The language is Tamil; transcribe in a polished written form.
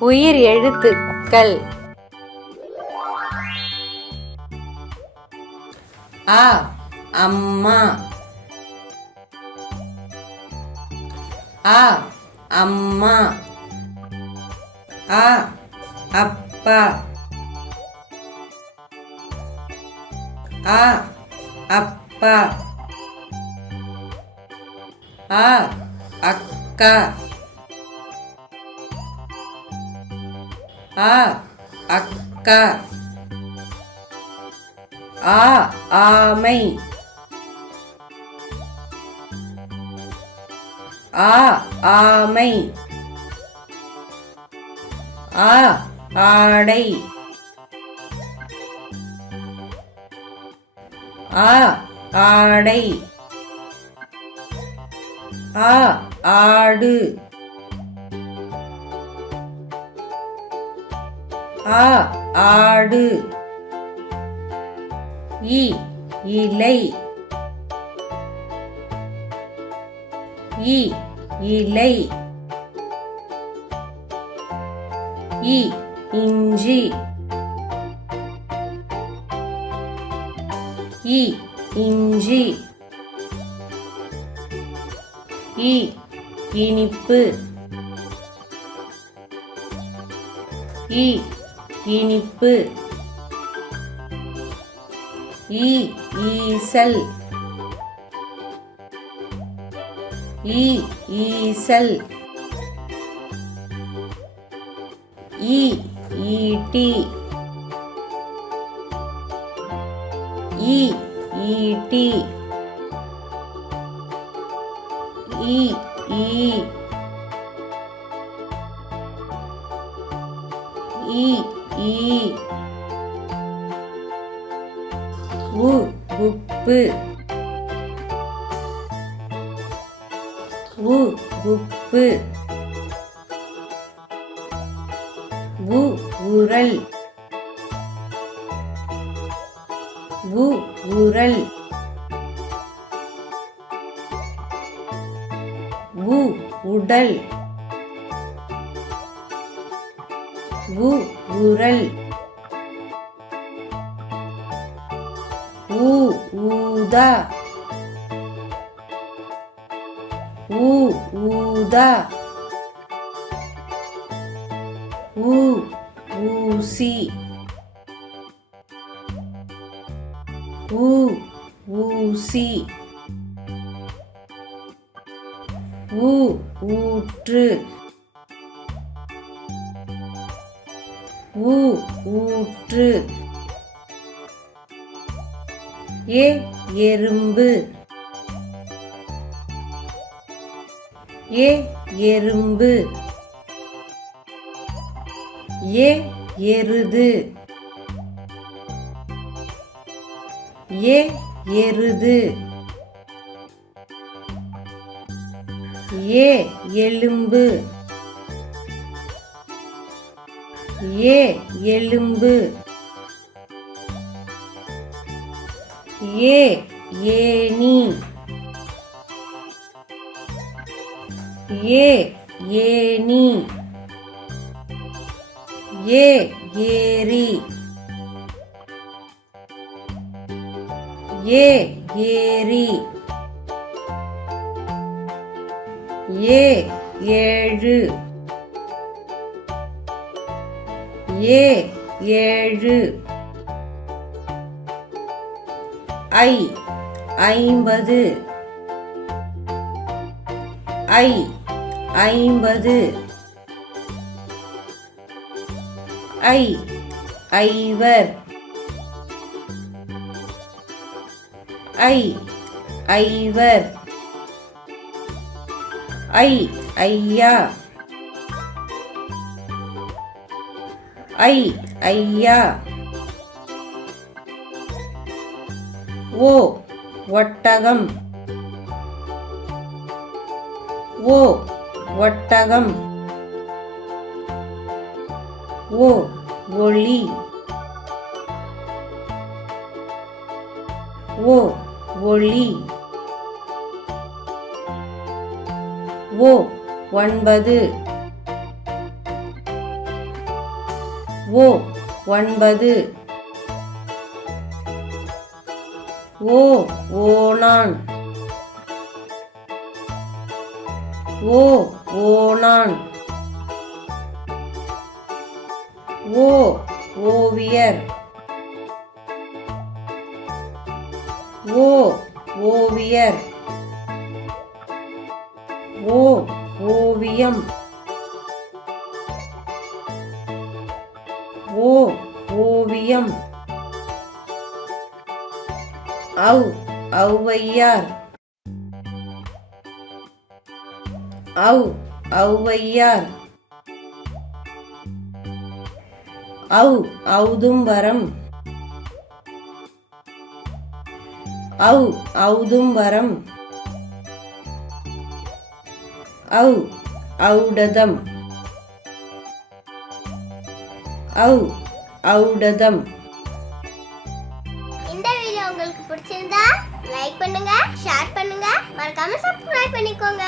உயிர் எழுத்துக்கள். அ அம்மா, அ அம்மா, அ அப்பா, அ அப்பா, அ அக்கா, அ அக்கா, ஆ ஆமை, ஆ ஆமை, ஆ ஆடை, ஆ ஆடை, ஆ ஆடு, ஆ ஆடு, இ இலை, இ இலை, இ இஞ்சி, இ இஞ்சி, இ இனிப்பு, இ இனிப்பு, ஈ ஈசல், ஈ ஈசல், ஈ ஈட்டி, ஈ ஈட்டி, ஈ ஈ, ஈ ஈ, உ உப்பு, உ உப்பு, உ உரல், உ உரல், உ உடல், உ உரல், ஊ ஊதா, ஊ ஊதா, ஊ ஊசி, ஊ ஊசி, ஊ ஊற்று, ஊ ஊற்று, ஏ எறும்பு, ஏ எறும்பு, ஏ எருது, ஏ எருது, ஏ எலும்பு, ஏ எலும்பு, ஏ ஏணி, ஏ ஏணி, ஏ ஏரி, ஏ ஏரி, ஏ ஏழு, ஏ ஏழு, ஐ ஐம்பது, ஐ ஐம்பது, ஐ ஐவர், ஐ ஐவர், ஐ ஐயா, ஐ ஐயா, ஓ ஒட்டகம், ஓ ஒட்டகம், ஓ ஒளி, ஓ ஒளி, ஓ 9, ஓ 9. ஓ ஓணான். ஓ ஓணான். ஓ ஓவியர். ஓ ஓவியர். ஓ ஓவியம். ஓ ஓவியம். ஔ ஔவையார். ஔ ஔவையார். ஔ ஔதும்பரம். ஔ ஔதும்பரம். ஔ ஔடதம். ஔ ஔடதம். இந்த வீடியோ உங்களுக்கு பிடிச்சிருந்தா லைக் பண்ணுங்க, ஷேர் பண்ணுங்க, மறக்காம சப்ஸ்கிரைப் பண்ணிக்கோங்க.